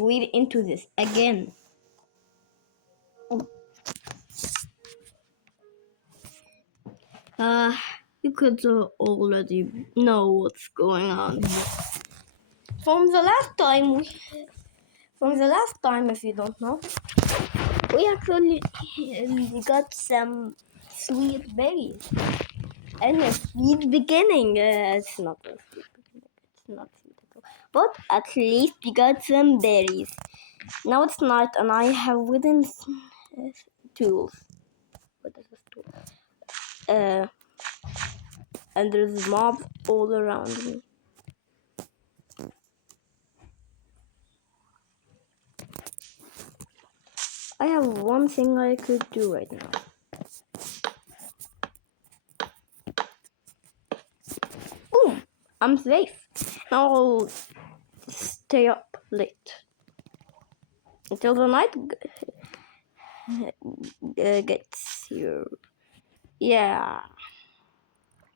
sweet into this again. You could already know what's going on. From the last time, if you don't know, we actually got some sweet berries. And a sweet beginning. It's not a sweet beginning. It's not sweet at all. But at least we got some berries. Now it's night and I have wooden tools. What is this tool? And there's mobs all around me. I have one thing I could do right now. Boom! I'm safe. Now I'll stay up late until the night gets here. Yeah.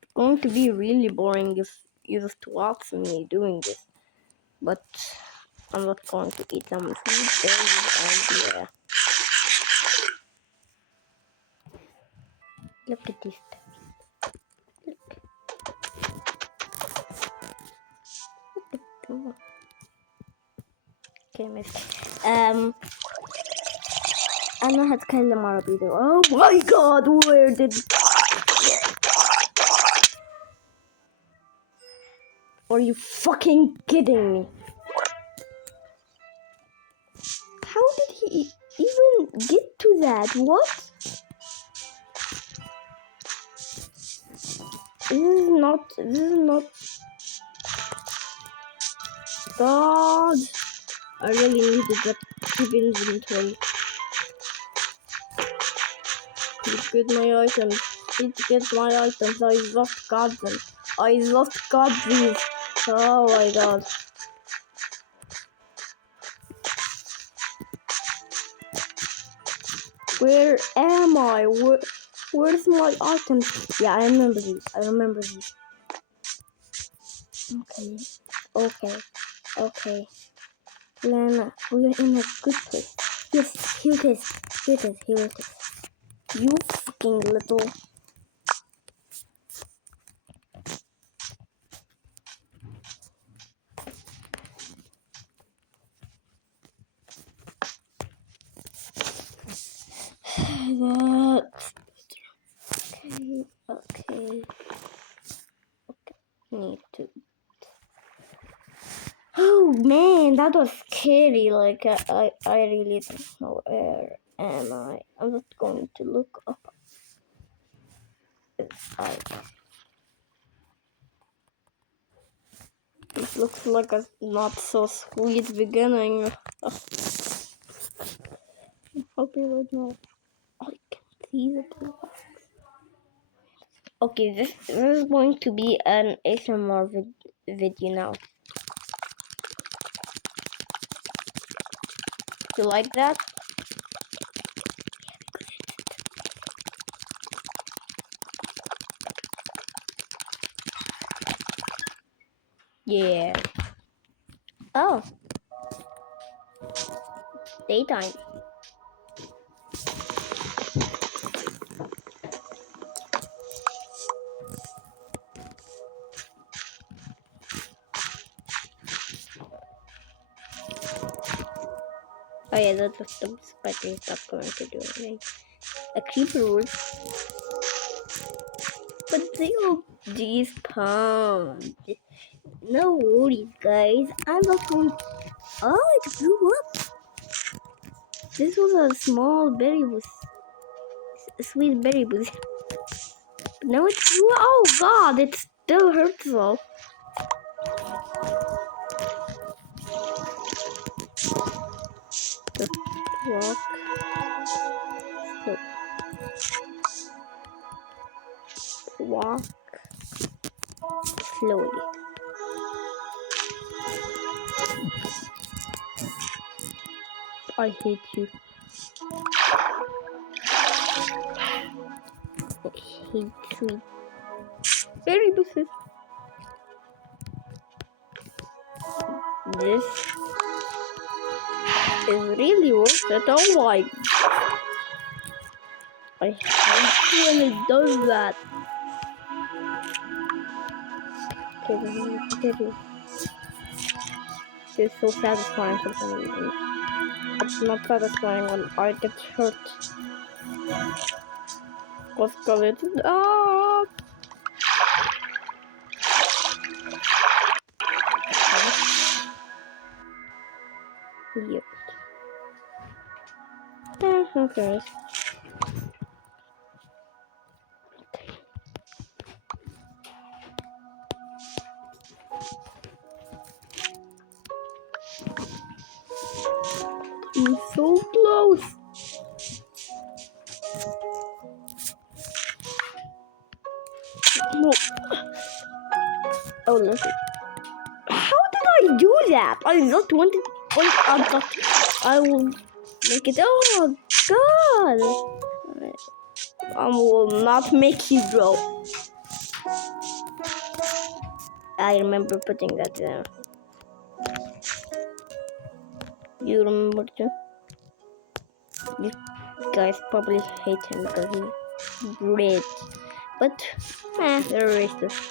It's going to be really boring if you just watch me doing this. But I'm not going to eat some food and yeah. Look at this. Look. Okay, miss. أنا هتكلم عربي ده. Oh my god, where did... Are you fucking kidding me? How did he even get to that? What? This is not... God. I really needed that cheap inventory. Please get my items. Please get my items. I just got them. I just got these. Oh my god. Where am I? Where's my items? Yeah, I remember these. Okay. Lena, we're in a good place. Yes, here it is. You fucking little... Okay. Need to... Oh man, that was scary. Like I really don't know where am I. I'm just going to look up. It looks like a not so sweet beginning. I'm happy right now. I can see the blocks. Okay, this is going to be an ASMR video now. You like that? Yeah. Oh. Daytime. Oh yeah, that's what the spider is not going to do anything. A creeper would. But they all despawned. No worries, guys. I'm not going to... Oh, it blew up. This was a small berry bush. A sweet berry bush. But now it blew up. Oh god, it still hurts though. Just walk. Look. Walk slowly. I hate you. I hate sweet berry bushes. This It's really worth it. Oh my. I hate when it does that. Okay, let me continue. It's so satisfying for some reason. It's not satisfying when I get hurt. What's going on? Yep. Okay. I'm so close. No. Oh, look. How did I do that? I just wanted. I thought I will make it. Oh God! I will not make you grow. I remember putting that there. You remember too? You guys probably hate him because he's great. But, they're racist.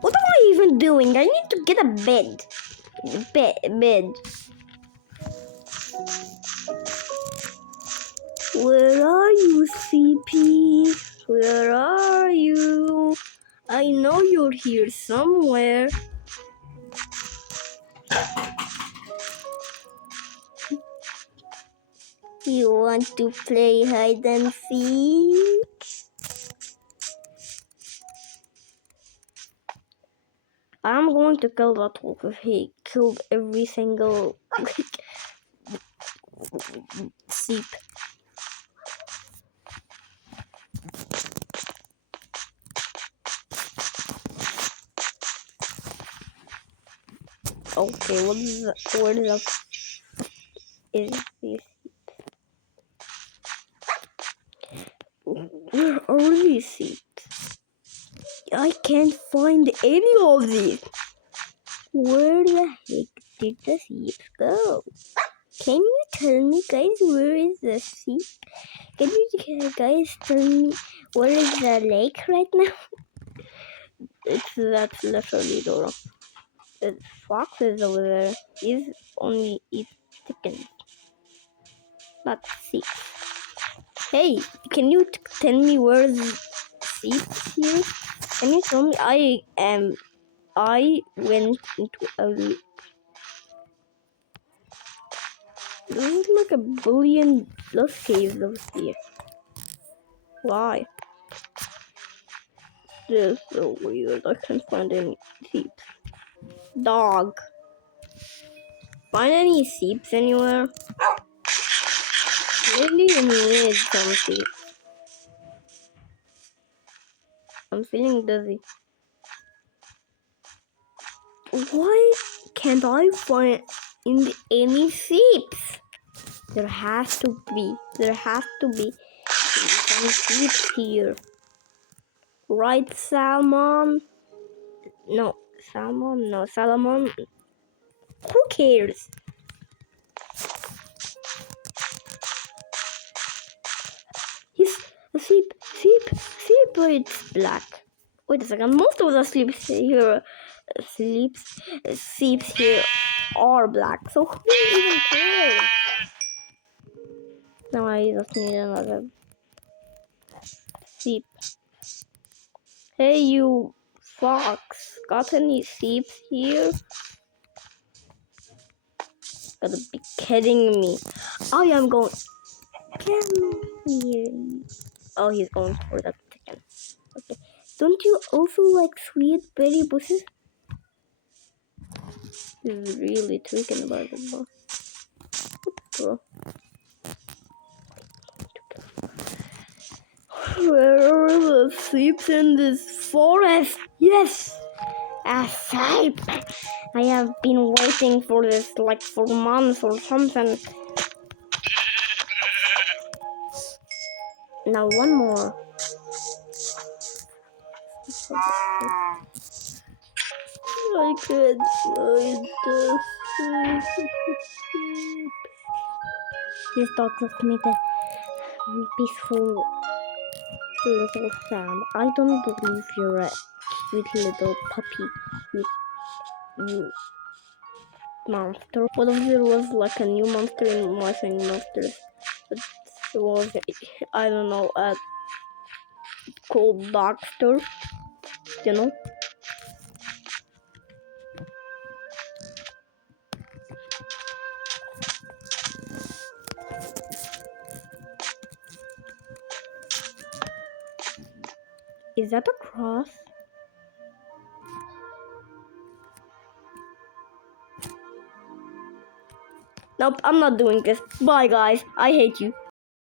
What am I even doing? I need to get a bed. Bed. Where are you, CP? Where are you? I know you're here somewhere. You want to play hide and seek? I'm going to kill that wolf if he killed every single sheep. Okay, what is the word of is this? Where are these sheep? I can't find any of these. Where the heck did the sheep go? Can you tell me, guys, where is the sheep? Can you guys tell me where is the lake right now? That's literally Dora. The fox is over there. He's only eats chickens, not sheep. Hey, can you tell me where's sheep here? Can you tell me? I went into a. There's like a billion plus caves over here. Why? This is so weird. I can't find any sheep. Dog. Find any sheep anywhere? Really need some sheep. I'm feeling dizzy. Why can't I find any sheep? There has to be some sheep here. Right, Salmon? No, Salmon, no, Salmon. Who cares? He's a sheep, but it's black. Wait a second, most of the sheep here are black, so who even cares? Now I just need another sheep. Hey, you fox, got any sheep here? Gotta be kidding me. I am going. Come here. Oh, he's going for the chicken. Okay. Don't you also like sweet berry bushes? He's really tweaking about it, bro. Bro. Where are the sheep in this forest? Yes! A sheep! I have been waiting for this like for months or something. Now one more. I can't find this. This dog just made a peaceful little sound. I don't believe you're a cute little puppy, you monster. What if there was like a new monster in my thing monsters? It was, I don't know, a cold doctor, you know? Is that a cross? Nope, I'm not doing this. Bye guys, I hate you.